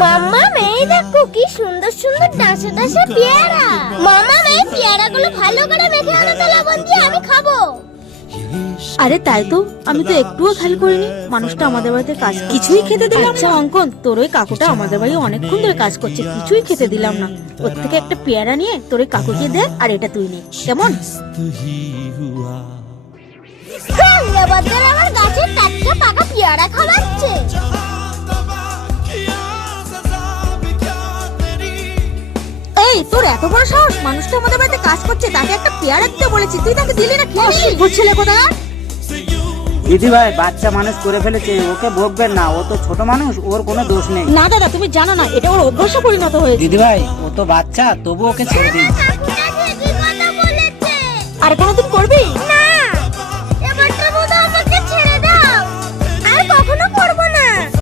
মাম্মা মেয়ে দেখো কি সুন্দর সুন্দর ডাঁসা ডাঁসা পেয়ারা। মামা মেয়ে পেয়ারাগুলো ভালো করে মেখে আনো তো লবণ দিয়ে আমি খাব। আরে তাই তো আমি তো একটুও খেয়াল করিনি। মানুষটা আমাদের বাড়িতে কাজ কিছুই খেতে দিলাম আচ্ছা অঙ্কন তোর ওই কাকুটা আমাদের বাড়ি অনেকক্ষণ ধরে কাজ করছে কিছুই খেতে দিলাম না। ওর থেকে একটা পেয়ারা নিয়ে তোর ওই কাকুকে দে আর এটা তুই নে। কেমন? আমার গাছের টাটকা পাকা পেয়ারা খাওয়াচ্ছে এই তোর এত বড় সাহস? মানুষটা আমাদের বাড়িতে কাজ করছে তাকে একটা পেয়ারা দিতে বলেছি। তুই তাকে দিলি না খেয়ে ছেলে কোথা দিদি ভাই বাচ্চা মানুষ করে ফেলেছে ওকে বকবেন না ও তো ছোট মানুষ ওর কোনো দোষ নেই। না দাদা তুমি জানো না এটা ওর অভ্যাসে পরিণত হয়েছে। দিদি ভাই ও তো বাচ্চা তবু ওকে ছেড়ে দিন। আর কোনোদিন করবি? না